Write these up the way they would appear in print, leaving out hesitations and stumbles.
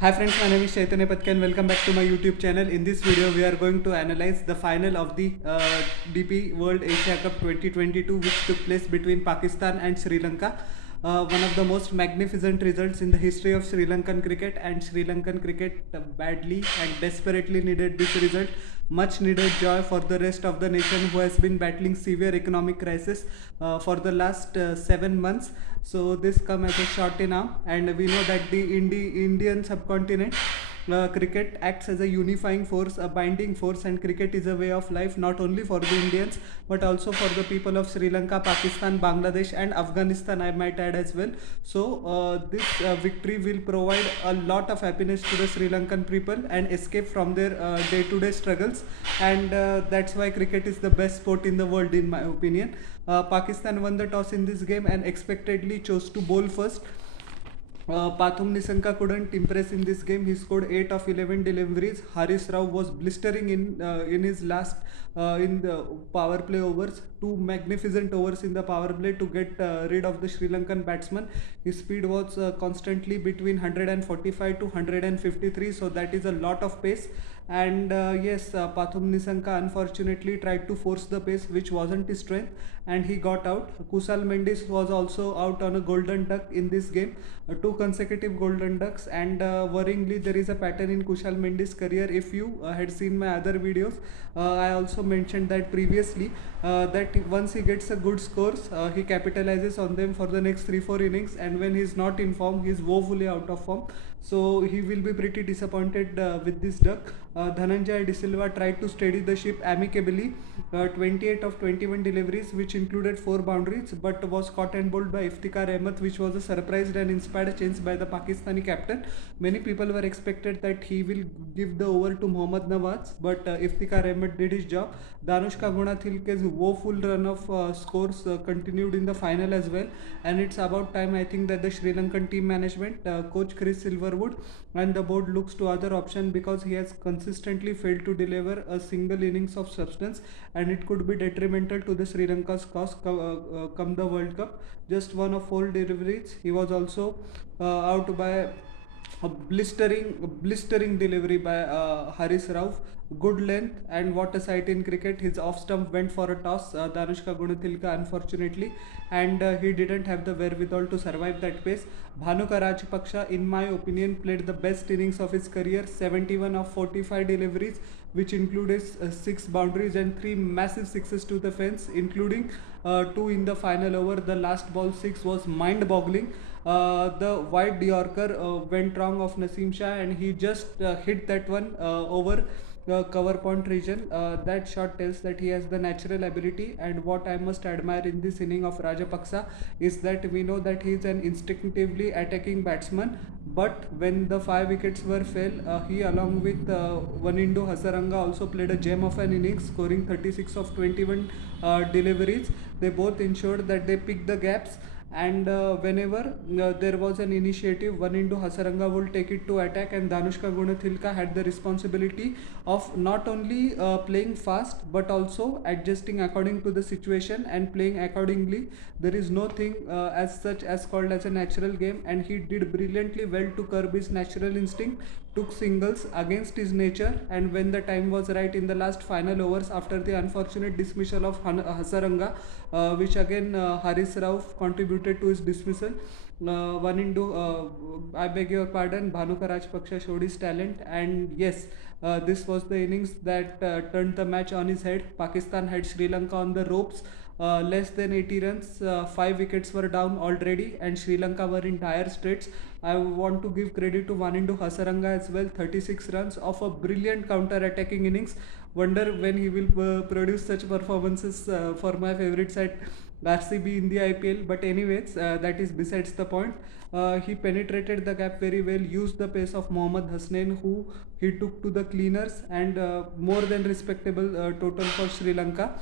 Hi friends, my name is Chaitanya Patka and welcome back to my YouTube channel. In this video, we are going to analyze the final of the DP World Asia Cup 2022 which took place between Pakistan and Sri Lanka. One of the most magnificent results in the history of Sri Lankan cricket, and Sri Lankan cricket badly and desperately needed this result. Much needed joy for the rest of the nation who has been battling severe economic crisis for the last 7 months. So this come as a shot in arm, and we know that the Indian subcontinent cricket acts as a unifying force, a binding force, and cricket is a way of life not only for the Indians but also for the people of Sri Lanka, Pakistan, Bangladesh, and Afghanistan, I might add as well. So this victory will provide a lot of happiness to the Sri Lankan people and escape from their day-to-day struggles, and that's why cricket is the best sport in the world, in my opinion. Pakistan won the toss in this game and expectedly chose to bowl first. Pathum Nisanka couldn't impress in this game. He scored 8 of 11 deliveries. Haris Rao was blistering in his last in the power play overs. Two magnificent overs in the power play to get rid of the Sri Lankan batsman. His speed was constantly between 145 to 153, so that is a lot of pace. And yes, Pathum Nisanka unfortunately tried to force the pace, which wasn't his strength, and he got out. Kusal Mendis was also out on a golden duck in this game, two consecutive golden ducks, and worryingly, there is a pattern in Kushal Mendis' career. If you had seen my other videos, I also mentioned that previously that once he gets a good scores, he capitalizes on them for the next 3-4 innings, and when he's not in form, he's woefully out of form. So he will be pretty disappointed with this duck. Dhananjay De Silva tried to steady the ship amicably. 28 of 21 deliveries, which included 4 boundaries, but was caught and bowled by Iftikhar Ahmed, which was a surprise and inspired a change by the Pakistani captain. Many people were expected that he will give the over to Mohammad Nawaz, but Iftikhar Ahmed did his job. Danushka Gunathilke's woeful run of scores continued in the final as well, and it's about time, I think, that the Sri Lankan team management, coach Chris Silverwood, and the board looks to other option, because he has consistently failed to deliver a single innings of substance, and it could be detrimental to the Sri Lanka's cause come the World Cup. Just one of 4 deliveries. He was also out by a blistering delivery by Haris Rauf. Good length, and what a sight in cricket. His off stump went for a toss, Danushka Gunathilka, unfortunately, and he didn't have the wherewithal to survive that pace. Bhanuka Rajpaksha, in my opinion, played the best innings of his career. 71 of 45 deliveries, which included 6 boundaries and 3 massive sixes to the fence, including 2 in the final over. The last ball 6 was mind boggling. The wide Yorker went wrong of Naseem Shah, and he just hit that one over the cover point region. That shot tells that he has the natural ability, and what I must admire in this inning of Rajapaksa is that we know that he is an instinctively attacking batsman, but when the 5 wickets were fell, he along with Wanindu Hasaranga also played a gem of an innings, scoring 36 of 21 deliveries. They both ensured that they picked the gaps, and whenever there was an initiative, Wanindu Hasaranga will take it to attack, and Danushka Gunathilka had the responsibility of not only playing fast but also adjusting according to the situation and playing accordingly. There is no thing as such as called as a natural game, and he did brilliantly well to curb his natural instinct, took singles against his nature, and when the time was right in the last final overs, after the unfortunate dismissal of Hasaranga, which again Haris Rauf contributed to his dismissal. Wanindu, I beg your pardon, Bhanuka Rajpaksha showed his talent, and yes, this was the innings that turned the match on his head. Pakistan had Sri Lanka on the ropes. Less than 80 runs, 5 wickets were down already, and Sri Lanka were in dire straits. I want to give credit to Wanindu Hasaranga as well. 36 runs of a brilliant counter-attacking innings. Wonder when he will produce such performances for my favorite side RCB in the IPL. But anyways, that is besides the point. He penetrated the gap very well, used the pace of Mohammad Hasnain, who he took to the cleaners, and more than respectable total for Sri Lanka.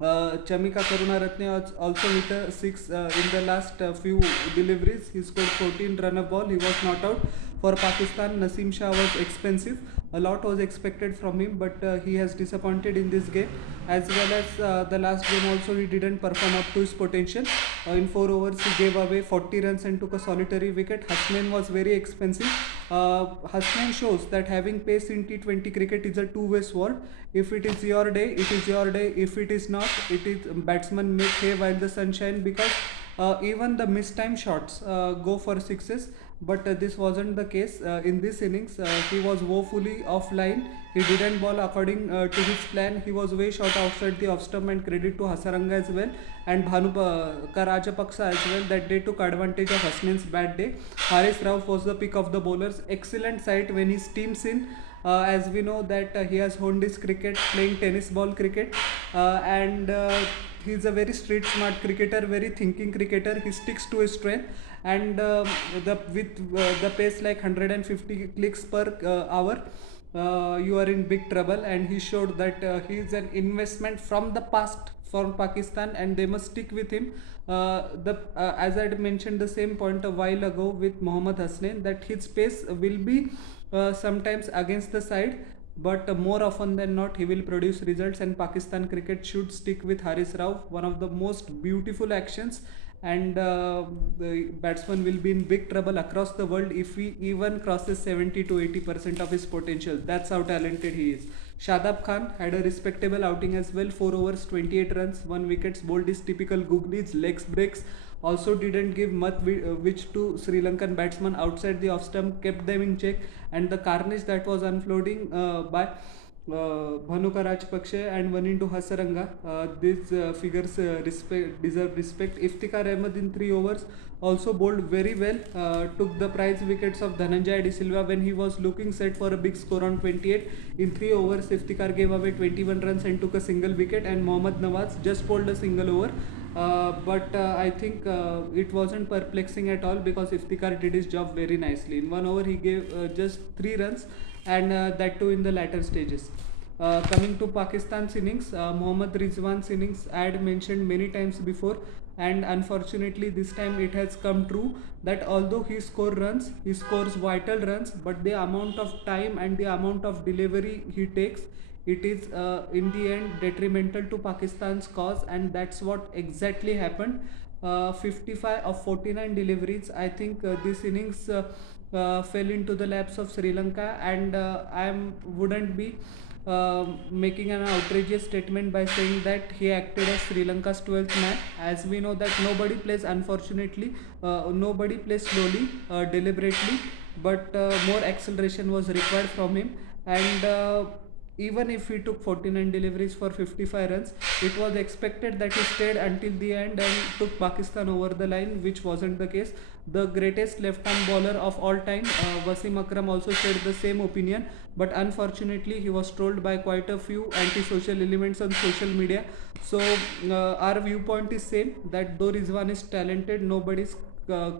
Chamika Karunaratne also hit a 6 in the last few deliveries. He scored 14 run a ball. He was not out. For Pakistan, Naseem Shah was expensive. A lot was expected from him, but he has disappointed in this game. As well as the last game also, he didn't perform up to his potential. In 4 overs, he gave away 40 runs and took a solitary wicket. Hasnain was very expensive. Hasnain shows that having pace in T20 cricket is a two-way sword. If it is your day, it is your day. If it is not, it is batsman make hay while the sun shine, because even the mistime shots go for sixes. But this wasn't the case in this innings. He was woefully offline. He didn't bowl according to his plan. He was way short outside the off stump, and credit to Hasaranga as well and Rajapaksa as well, that they took advantage of Hasnain's bad day. Haris Rauf was the pick of the bowlers. Excellent sight when he steams in. As we know that he has honed his cricket playing tennis ball cricket, and he's a very street smart cricketer, very thinking cricketer. He sticks to his strength, and the pace like 150 clicks per hour, you are in big trouble. And he showed that he is an investment from the past for Pakistan, and they must stick with him. The As I had mentioned the same point a while ago with Mohammad Hasnain, that his pace will be sometimes against the side, but more often than not he will produce results, and Pakistan cricket should stick with Haris Rauf, one of the most beautiful actions. And the batsman will be in big trouble across the world if he even crosses 70 to 80% of his potential. That's how talented he is. Shadab Khan had a respectable outing as well. 4 overs, 28 runs, 1 wickets, bowled his typical googlies, legs breaks. Also didn't give much which to Sri Lankan batsmen outside the off stump, kept them in check. And the carnage that was unfolding by Bhanuka Rajpaksha and one into Hasaranga. These figures deserve respect. Iftikhar Ahmed in 3 overs also bowled very well. Took the prize wickets of Dhananjay De Silva when he was looking set for a big score on 28. In 3 overs, Iftikhar gave away 21 runs and took a single wicket, and Mohammad Nawaz just bowled a single over. But I think it wasn't perplexing at all, because Iftikhar did his job very nicely. In 1 over, he gave just 3 runs, and that too in the latter stages. Coming to Pakistan's innings, Mohammad Rizwan's innings I had mentioned many times before, and unfortunately this time it has come true that although he scores vital runs, but the amount of time and the amount of delivery he takes, it is in the end detrimental to Pakistan's cause, and that's what exactly happened. 55 of 49 deliveries. I think this innings fell into the laps of Sri Lanka, and I wouldn't be making an outrageous statement by saying that he acted as Sri Lanka's 12th man. As we know that nobody plays slowly, deliberately, but more acceleration was required from him. And even if he took 49 deliveries for 55 runs, it was expected that he stayed until the end and took Pakistan over the line, which wasn't the case. The greatest left-arm bowler of all time, Wasim Akram, also shared the same opinion, but unfortunately he was trolled by quite a few anti-social elements on social media. So our viewpoint is same, that though Rizwan is talented, nobody's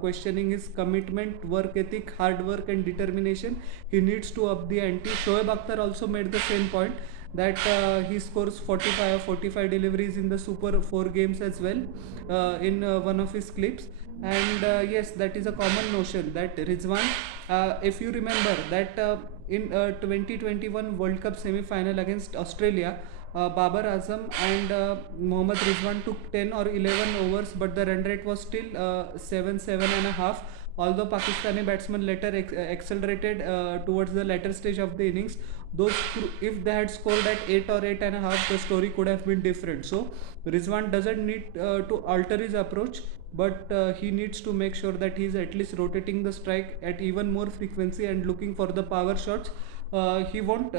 questioning his commitment, work ethic, hard work and determination. He needs to up the ante. Shoaib Akhtar also made the same point, that he scores 45 deliveries in the Super 4 games as well, in one of his clips. And yes, that is a common notion that Rizwan, if you remember that in 2021 World Cup semi-final against Australia, Babar Azam and Mohammad Rizwan took 10 or 11 overs, but the run rate was still 7 and a half. Although Pakistani batsmen later accelerated towards the latter stage of the innings, if they had scored at 8 or 8.5, the story could have been different. So Rizwan doesn't need to alter his approach, but he needs to make sure that he is at least rotating the strike at even more frequency and looking for the power shots. He won't.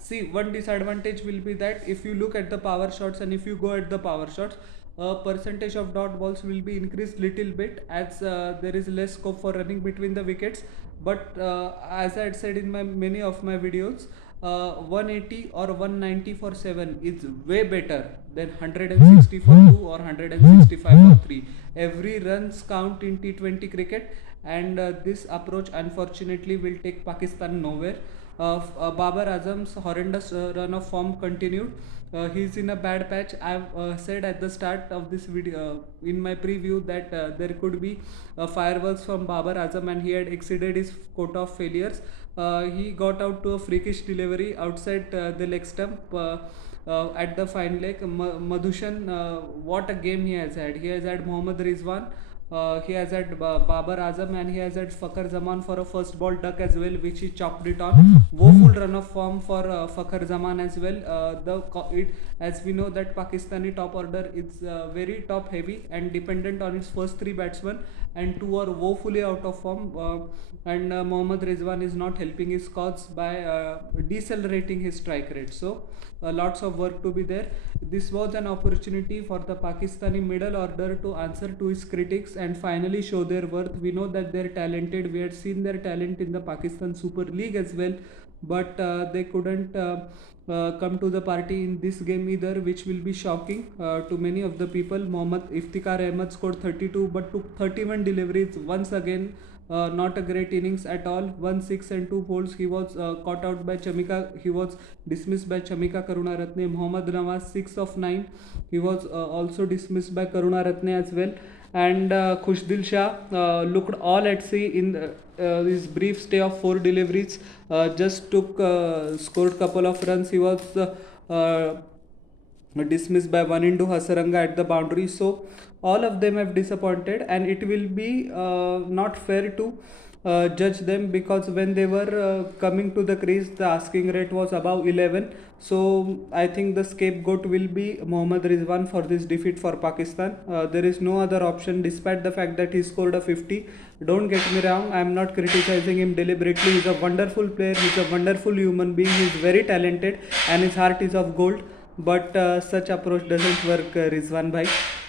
See, one disadvantage will be that if you look at the power shots and if you go at the power shots, percentage of dot balls will be increased little bit, as there is less scope for running between the wickets. But as I had said in many of my videos, 180 or 190 for 7 is way better than 160 for 2 or 165 for 3. Every runs count in T20 cricket, and this approach unfortunately will take Pakistan nowhere. Babar Azam's horrendous run of form continued. He's in a bad patch. I've said at the start of this video, in my preview, that there could be fireworks from Babar Azam, and he had exceeded his quota of failures. He got out to a freakish delivery outside the leg stump at the fine leg. Madhushan, what a game he has had. He has had Mohammad Rizwan, He has had Babar Azam, and he has had Fakhar Zaman for a first ball duck as well, which he chopped it on. Woeful run of form for Fakhar Zaman as well. As we know that Pakistani top order is very top heavy and dependent on its first three batsmen, and two are woefully out of form. And Mohammad Rizwan is not helping his cause by decelerating his strike rate. So lots of work to be there. This was an opportunity for the Pakistani middle order to answer to his critics and finally show their worth. We know that they're talented. We had seen their talent in the Pakistan Super League as well, but they couldn't come to the party in this game either, which will be shocking to many of the people. Mohammad Iftikhar Ahmed scored 32 but took 31 deliveries once again. Not a great innings at all. 1 6 and 2 balls. He was caught out by Chamika. He was dismissed by Chamika Karunaratne. Mohammad Nawaz 6 of 9. He was also dismissed by Karunaratne as well. And Khushdil Shah looked all at sea in his brief stay of 4 deliveries. Just scored couple of runs. He was dismissed by Vanindu Hasaranga at the boundary. So all of them have disappointed, and it will be not fair to judge them, because when they were coming to the crease, the asking rate was above 11. So I think the scapegoat will be Mohammad Rizwan for this defeat for Pakistan. There is no other option, despite the fact that he scored a 50. Don't get me wrong, I am not criticizing him deliberately. He's a wonderful player, he's a wonderful human being, he's very talented, and his heart is of gold. But such approach doesn't work, Rizwan bhai.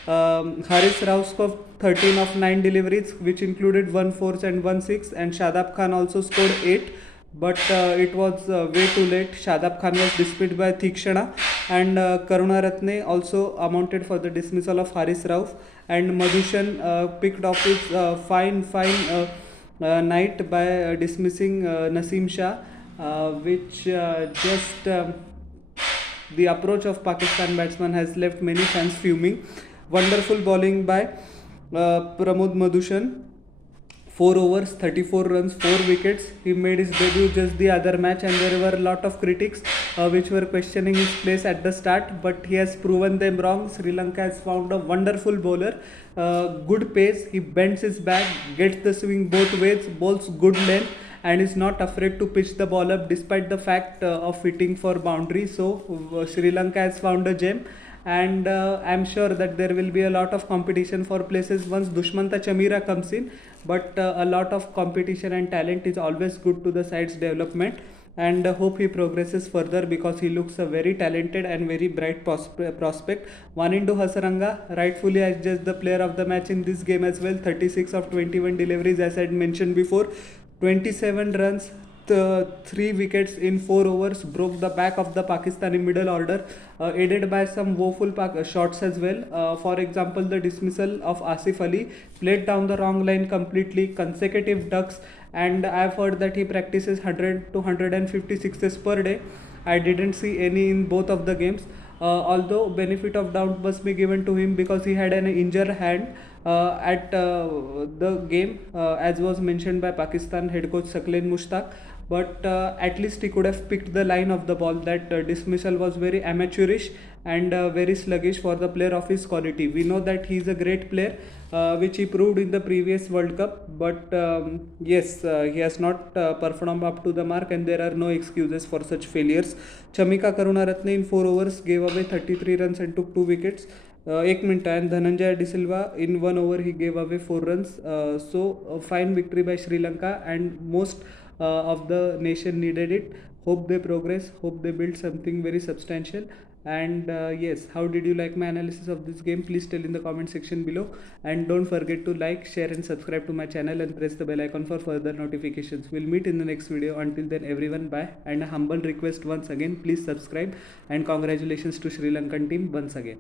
Haris Rauf scored 13 of 9 deliveries, which included 1 4 and 1 6, and Shadab Khan also scored 8. But it was way too late. Shadab Khan was dismissed by Thikshana, and Karunaratne also amounted for the dismissal of Haris Rauf. And Madhushan picked off his fine night by dismissing Naseem Shah, which just the approach of Pakistan batsman has left many fans fuming. Wonderful bowling by Pramod Madhushan. 4 overs, 34 runs, 4 wickets. He made his debut just the other match, and there were a lot of critics which were questioning his place at the start, but he has proven them wrong. Sri Lanka has found a wonderful bowler, good pace. He bends his back, gets the swing both ways, bowls good length, and is not afraid to pitch the ball up despite the fact of hitting for boundary. So Sri Lanka has found a gem, and I'm sure that there will be a lot of competition for places once Dushmanta Chamira comes in. But a lot of competition and talent is always good to the side's development, and hope he progresses further, because he looks a very talented and very bright prospect. Vanindu Hasaranga rightfully adjudged the player of the match in this game as well. 36 of 21 deliveries, as I had mentioned before. 27 runs, 3 wickets in 4 overs, broke the back of the Pakistani middle order, aided by some woeful shots as well. For example, the dismissal of Asif Ali, played down the wrong line completely, consecutive ducks, and I've heard that he practices 100 to 156s per day. I didn't see any in both of the games. Although benefit of doubt must be given to him, because he had an injured hand at the game, as was mentioned by Pakistan head coach Saqlain Mushtaq. But at least he could have picked the line of the ball. That dismissal was very amateurish and very sluggish for the player of his quality. We know that he is a great player, which he proved in the previous World Cup, but yes, he has not performed up to the mark, and there are no excuses for such failures. Chamika Karunaratne in 4 overs gave away 33 runs and took 2 wickets. 1 minute, and Dhananjaya De Silva in 1 over he gave away 4 runs. So a fine victory by Sri Lanka, and most of the nation needed it. Hope they progress, hope they build something very substantial. And yes, how did you like my analysis of this game? Please tell in the comment section below, and don't forget to like, share and subscribe to my channel, and press the bell icon for further notifications. We'll meet in the next video. Until then, everyone, bye. And a humble request once again, please subscribe, and congratulations to Sri Lankan team once again.